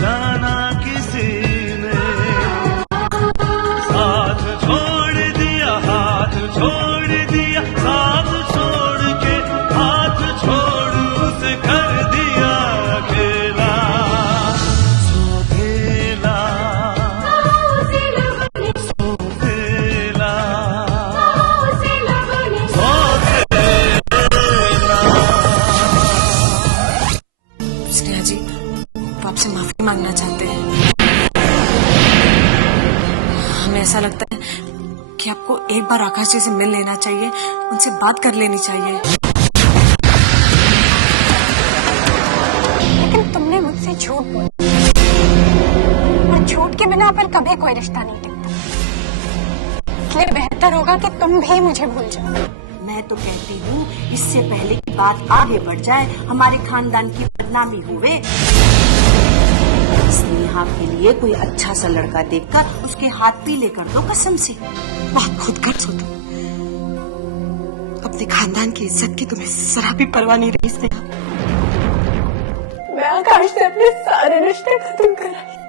जाना किसी ने, साथ छोड़ दिया, हाथ छोड़ दिया, साथ छोड़ के हाथ छोड़ उसे कर दिया अकेला, सोहेला सोहेला स्नेहा जी, वो आपसे माफी मांगना चाहते हैं। हमें ऐसा लगता है कि आपको एक बार आकाश जी से मिल लेना चाहिए, उनसे बात कर लेनी चाहिए। लेकिन तुमने मुझसे झूठ बोला और झूठ के बिना पर कभी कोई रिश्ता नहीं टिकता, इसलिए बेहतर होगा कि तुम भी मुझे भूल जाओ। मैं तो कहती हूँ इससे पहले कि बात आगे बढ़ जाए, हमारे खानदान की बदनामी हुए, स्नेहा के लिए कोई अच्छा सा लड़का देखकर उसके हाथ पीले कर दो कसम से। बहुत खुदगर्ज हो तुम, अपने खानदान की इज्जत की तुम्हें जरा भी परवाह नहीं रही स्नेहा। मैं आकाश से अपने सारे रिश्ते खत्म कराए,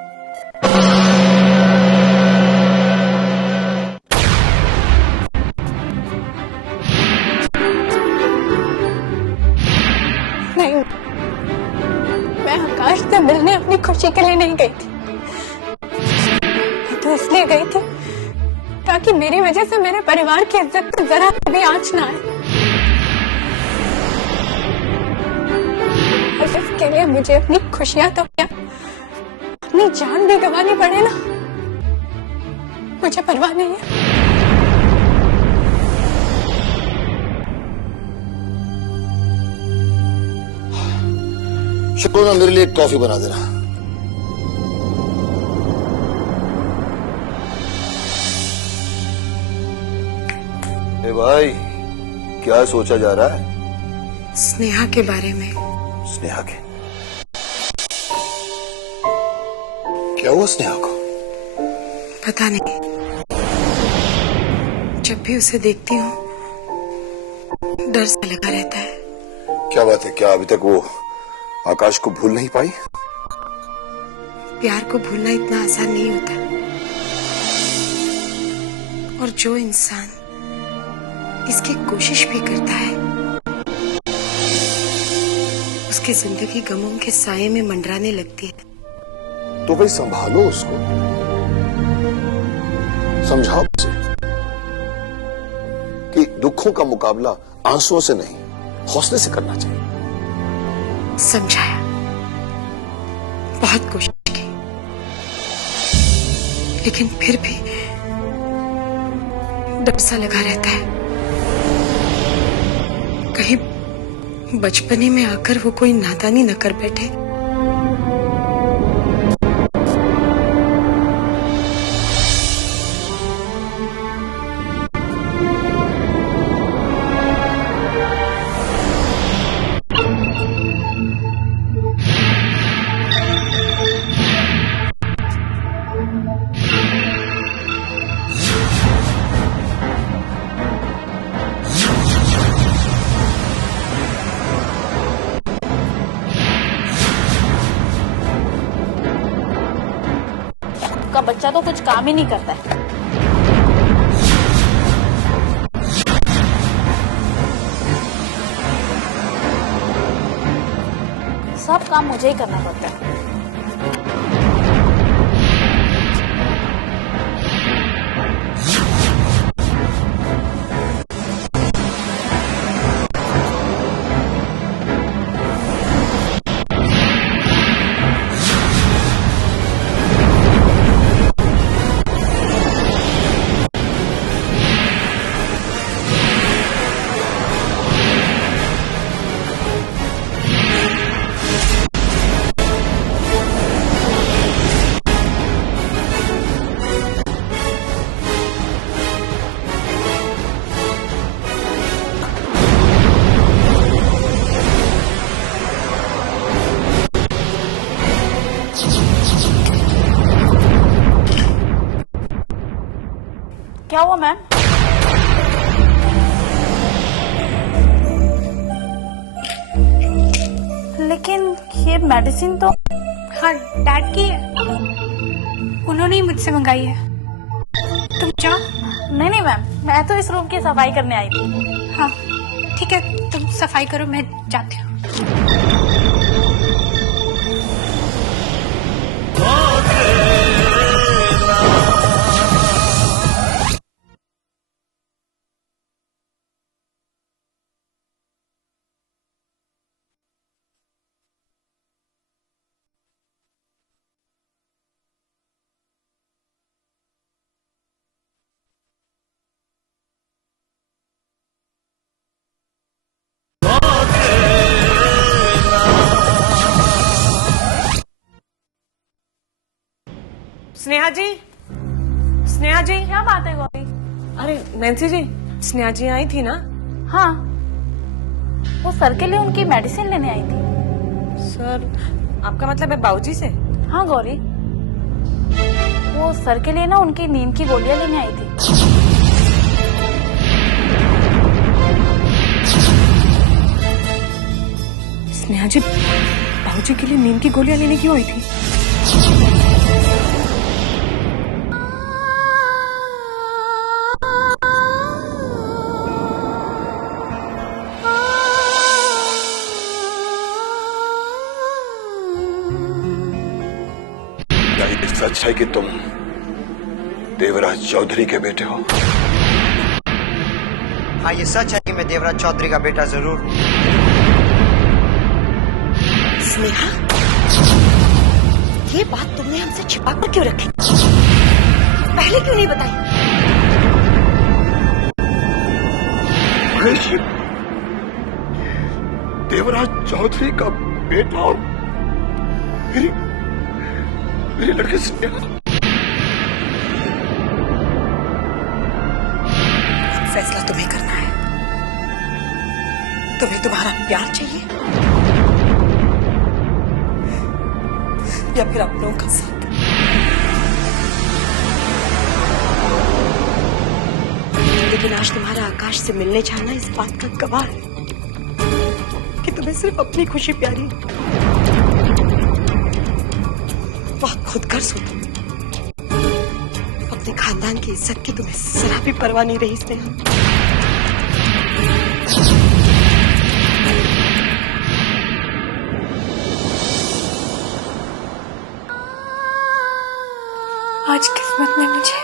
नहीं, मैं आकाश से मिलने अपनी खुशी के लिए नहीं गई थी, मैं तो इसलिए गई थी ताकि मेरी वजह से मेरे परिवार की इज्जत को जरा भी आंच ना आए। और इसके लिए मुझे अपनी खुशियां तो क्या, अपनी जान भी गंवानी पड़े ना, मुझे परवाह नहीं है। शुक्र ना, मेरे लिए एक कॉफी बना देना। ए भाई, क्या सोचा जा रहा है? स्नेहा के बारे में। स्नेहा के? क्या हुआ स्नेहा को? पता नहीं, जब भी उसे देखती हूँ डर सा लगा रहता है। क्या बात है, क्या अभी तक वो आकाश को भूल नहीं पाई? प्यार को भूलना इतना आसान नहीं होता, और जो इंसान इसकी कोशिश भी करता है उसकी जिंदगी गमों के साये में मंडराने लगती है। तो भाई संभालो उसको, समझाओ उसे कि दुखों का मुकाबला आंसुओं से नहीं, हौसले से करना चाहिए। समझाया, बहुत कोशिश की, लेकिन फिर भी डर सा लगा रहता है, कहीं बचपने में आकर वो कोई नादानी न कर बैठे। का बच्चा तो कुछ काम ही नहीं करता है। सब काम मुझे ही करना पड़ता है। क्या हुआ मैम? लेकिन ये मेडिसिन तो हाँ डैड की है, उन्होंने ही मुझसे मंगाई है। तुम जाओ। नहीं नहीं मैम, मैं तो इस रूम की सफाई करने आई थी। हाँ ठीक है, तुम सफाई करो, मैं जाती हूँ। स्नेहा जी, स्नेहा जी। क्या बात है गौरी? अरे नैन्सी जी, स्नेहा जी आई थी ना? हाँ, वो सर के लिए उनकी मेडिसिन लेने आई थी। सर, आपका मतलब है बाबूजी से? हाँ गौरी, वो सर के लिए ना उनकी नींद की गोलियां लेने आई थी। स्नेहा जी बाबूजी के लिए नींद की गोलियां लेने क्यों आई थी? क्या ये सच है कि तुम देवराज चौधरी के बेटे हो? हाँ, ये सच है कि मैं देवराज चौधरी का बेटा जरूर हूँ। स्नेहा, ये बात तुमने हमसे छिपा कर क्यों रखी? पहले क्यों नहीं बताई? महेश, देवराज चौधरी का बेटा और मेरी लड़की स्नेहा। फैसला तुम्हें करना है। तुम्हें तुम्हारा प्यार चाहिए या फिर अपनों का साथ? लेकिन आज तुम्हारा आकाश से मिलने जाना इस बात का गवाह है कि तुम्हें सिर्फ अपनी खुशी प्यारी है। वाह, खुद कर सुनो, अपने खानदान की इज्जत की तुम्हें जरा भी परवाह नहीं रही स्नेहा। आज किस्मत ने मुझे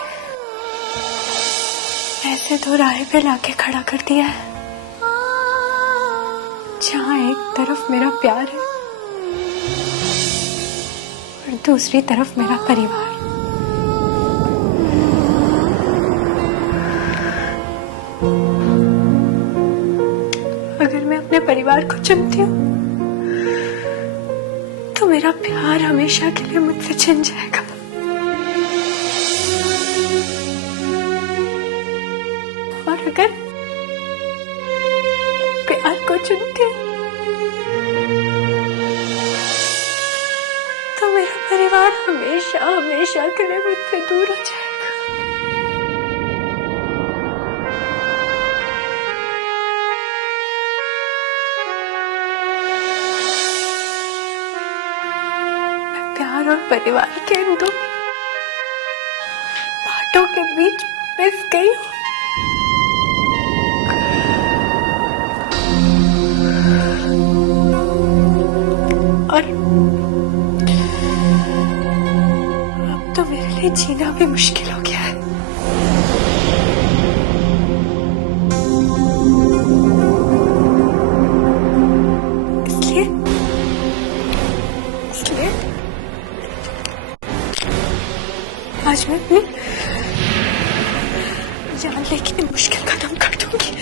ऐसे दो राह पे लाके खड़ा कर दिया है जहाँ एक तरफ मेरा प्यार है और दूसरी तरफ मेरा परिवार। अगर मैं अपने परिवार को चुनती हूँ तो मेरा प्यार हमेशा के लिए मुझसे छिन जाएगा। और अगर प्यार को चुनती हूँ तो मेरा परिवार हमेशा हमेशा के लिए मुझसे दूर हो जाएगा। मैं प्यार और परिवार के इन दो बातों के बीच पिस गई हूँ। और अब तो मेरे लिए जीना भी मुश्किल हो गया है। इसलिए आज मैं अपनी जान लेके मुश्किल खत्म कर दूंगी।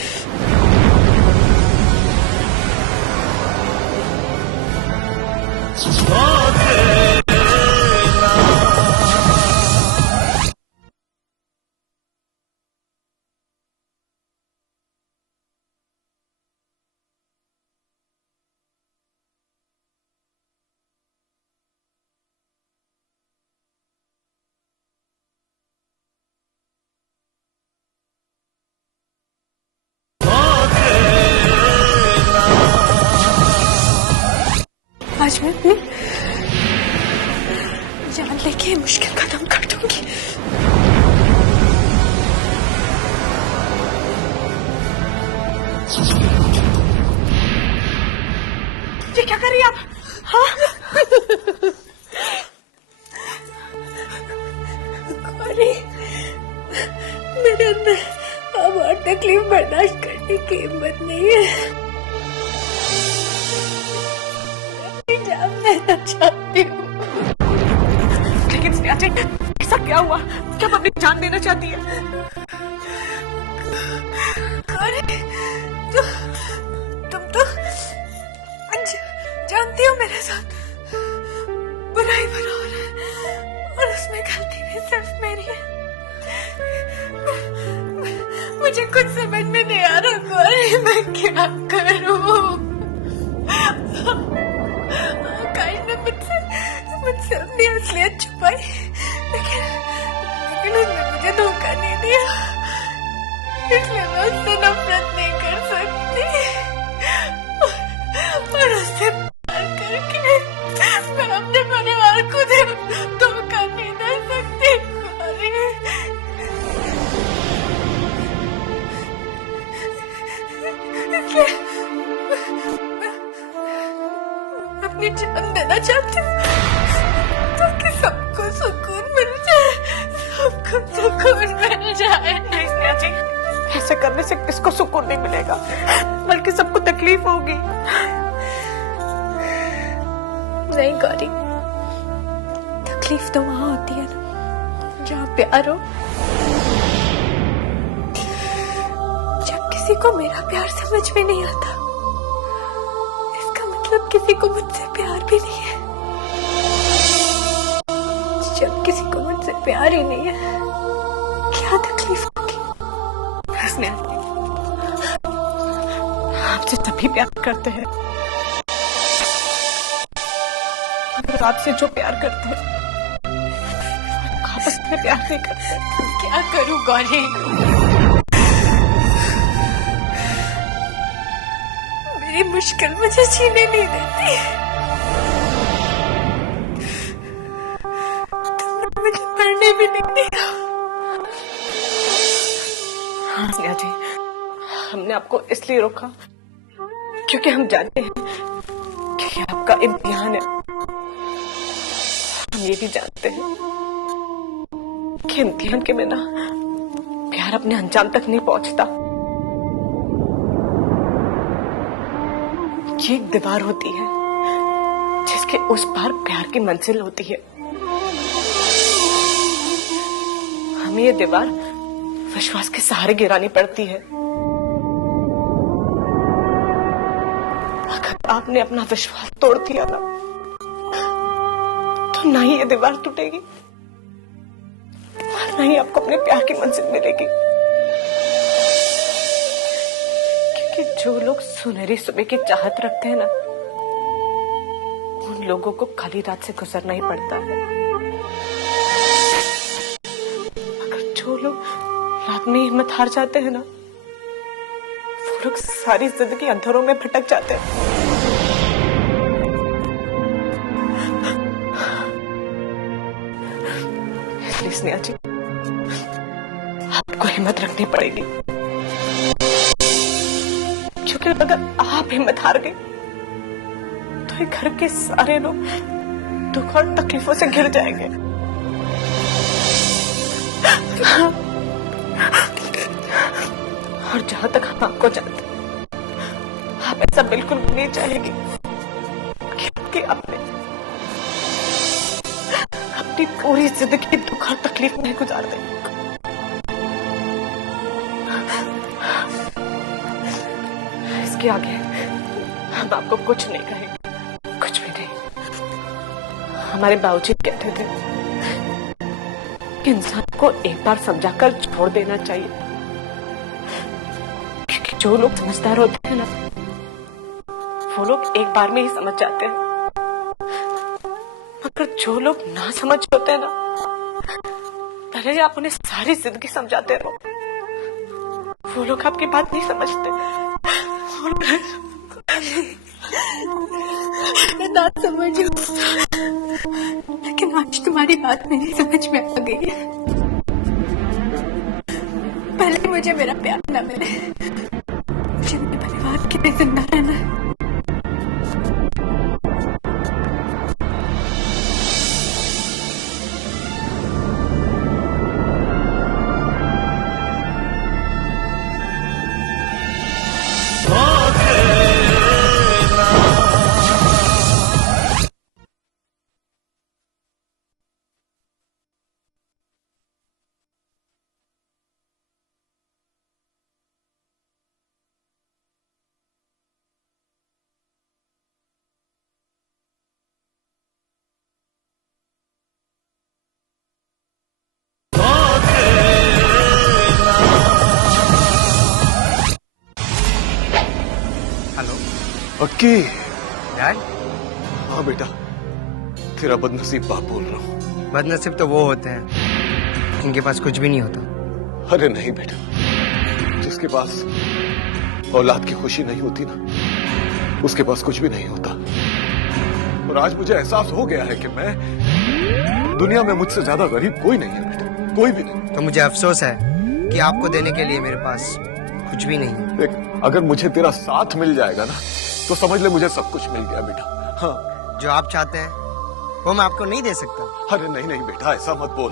आज मैं अपनी ये मुश्किल खत्म कर दूंगी। ये क्या कर रही हैं आप? हाँ? गौरी, मेरे अंदर अब और तकलीफ बर्दाश्त करने की हिम्मत नहीं है। मैं जान लेना चाहती हूँ। लेकिन स्नेहा जी, ऐसा क्या हुआ? क्या आप अपनी जान देना चाहती है? गौरी, तुम तो जानती हो मेरे साथ बुराई भरा हो रहा है और उसमें गलती भी सिर्फ मेरी है। मुझे कुछ समझ में नहीं आ रहा गौरी, मैं क्या करूं? आकाश ने मुझसे अपनी असलियत छुपाई, लेकिन उसने मुझे धोखा नहीं दिया, इसलिए मैं उससे नफरत नहीं कर सकती और उससे प्यार करके मैं अपने परिवार को धोखा नहीं दे सकती। इसलिए मैं अपनी जान देना चाहती हूँ ताकि सबको सुकून मिल जाए, सबको सुकून मिल जाए। नहीं स्नेहा जी, ऐसे करने से किसको सुकून नहीं मिलेगा, बल्कि सबको तकलीफ होगी। नहीं गौरी, तकलीफ तो वहां होती है ना जहाँ प्यार हो। जब किसी को मेरा प्यार समझ में नहीं आता, इसका मतलब किसी को मुझसे प्यार भी नहीं है। जब किसी को मुझसे प्यार ही नहीं है, क्या तकलीफ होगी? स्नेहा जी, आपसे सभी प्यार करते हैं, मगर आपसे जो प्यार करते हैं आपस में प्यार नहीं करते। क्या करूं गौरी? मेरी मुश्किल मुझे जीने नहीं देती। तुमने मुझे पढ़ने भी नहीं दिया। हाँ स्नेहा जी, हमने आपको इसलिए रोका क्योंकि हम जानते हैं कि आपका इम्तिहान है। हम ये भी जानते हैं कि इम्तिहान के बिना प्यार अपने अंजाम तक नहीं पहुंचता। ये एक दीवार होती है जिसके उस पार प्यार की मंजिल होती है। हमें ये दीवार विश्वास के सहारे गिरानी पड़ती है। अगर आपने अपना विश्वास तोड़ दिया ना, तो ना ही ये दीवार टूटेगी और ना ही आपको अपने प्यार की मंजिल मिलेगी। क्योंकि जो लोग सुनहरी सुबह की चाहत रखते हैं ना, उन लोगों को काली रात से गुजरना ही पड़ता है। अगर जो लोग रात में हिम्मत हार जाते हैं ना, वो लोग सारी जिंदगी अंधेरों में भटक जाते हैं। इसलिए स्नेहा जी, आपको हिम्मत रखनी पड़ेगी, क्योंकि अगर आप हिम्मत हार गए तो ये घर के सारे लोग दुख और तकलीफों से घिर जाएंगे। और जहां तक हम आपको जानते हैं, आप ऐसा बिल्कुल भी नहीं चाहेंगे कि आपके अपने अपनी पूरी जिंदगी दुख और तकलीफ में गुजार दें। इसके आगे हम आपको कुछ नहीं कहेंगे, कुछ भी नहीं। हमारे बाबूजी कहते थे कि इंसान को एक बार समझाकर छोड़ देना चाहिए, क्योंकि जो लोग समझदार होते हैं ना, वो लोग एक बार में ही समझ जाते हैं। मगर जो लोग ना समझ होते हैं ना, भले ही आप उन्हें सारी जिंदगी समझाते रहो, वो लोग आपकी बात नहीं समझते। मैं ना समझू, लेकिन आज तुम्हारी बात मेरी समझ में आ गई है। पहले मुझे मेरा प्यार न मिले, मुझे मेरे परिवार के लिए जिंदा रहना है। हेलो अक्की। डैड, हाँ बेटा, तेरा बदनसीब बाप बोल रहा हूँ। बदनसीब तो वो होते हैं जिनके पास कुछ भी नहीं होता। अरे नहीं बेटा, जिसके पास औलाद की खुशी नहीं होती ना, उसके पास कुछ भी नहीं होता। और आज मुझे एहसास हो गया है कि मैं दुनिया में मुझसे ज्यादा गरीब कोई नहीं है बेटा, कोई भी नहीं। तो मुझे अफसोस है कि आपको देने के लिए मेरे पास कुछ भी नहीं है। देख, अगर मुझे तेरा साथ मिल जाएगा ना, तो समझ ले मुझे सब कुछ मिल गया बेटा। हाँ, जो आप चाहते हैं वो मैं आपको नहीं दे सकता। अरे नहीं नहीं बेटा, ऐसा मत बोल।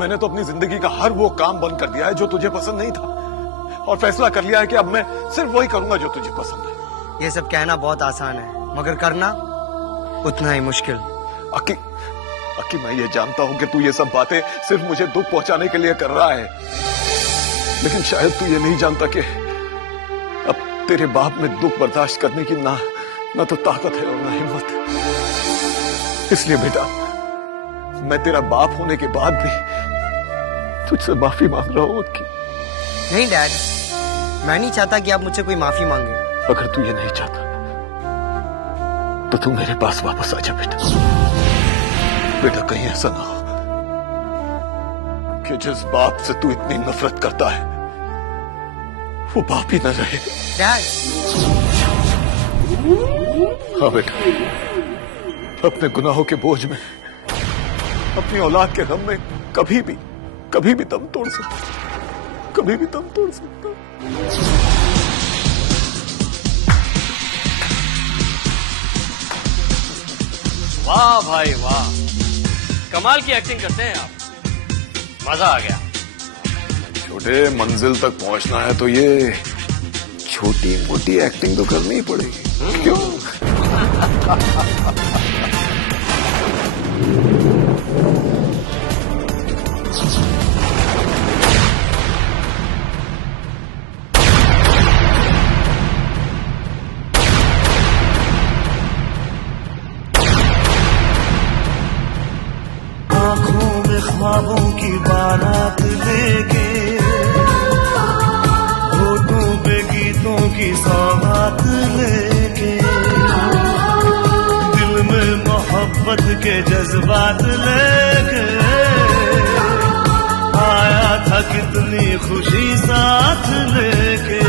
मैंने तो अपनी जिंदगी का हर वो काम बंद कर दिया है जो तुझे पसंद नहीं था, और फैसला कर लिया है कि अब मैं सिर्फ वही करूंगा जो तुझे पसंद है। ये सब कहना बहुत आसान है, मगर करना उतना ही मुश्किल। अक्की, अक्की, मैं ये जानता हूं कि तू ये सब बातें सिर्फ मुझे दुख पहुंचाने के लिए कर रहा है, लेकिन शायद तू ये नहीं जानता कि अब तेरे बाप में दुख बर्दाश्त करने की ना तो ताकत है और ना हिम्मत। इसलिए बेटा, मैं तेरा बाप होने के बाद भी तुझसे माफी मांग रहा हूं अक्की। नहीं डैड, मैं नहीं चाहता कि आप मुझसे कोई माफी मांगे। अगर तू ये नहीं चाहता तो तू मेरे पास वापस आ जा बेटा। बेटा, कहीं ऐसा ना हो कि जिस बाप से तू इतनी नफरत करता है वो बाप ही न रहे। डैड, हाँ बेटा, अपने गुनाहों के बोझ में, अपनी औलाद के गम में कभी भी दम तोड़ सकता, कभी भी दम तोड़ सकता। वाह भाई वाह, कमाल की एक्टिंग करते हैं आप, मजा आ गया। छोटे, मंजिल तक पहुंचना है तो ये छोटी मोटी एक्टिंग तो करनी ही पड़ेगी, क्यों? आंखों में ख्वाबों की बारात लेके, होठों पे गीतों की सौगात लेके, दिल में मोहब्बत के जज्बात लेके आया था कितनी खुशी साथ लेके।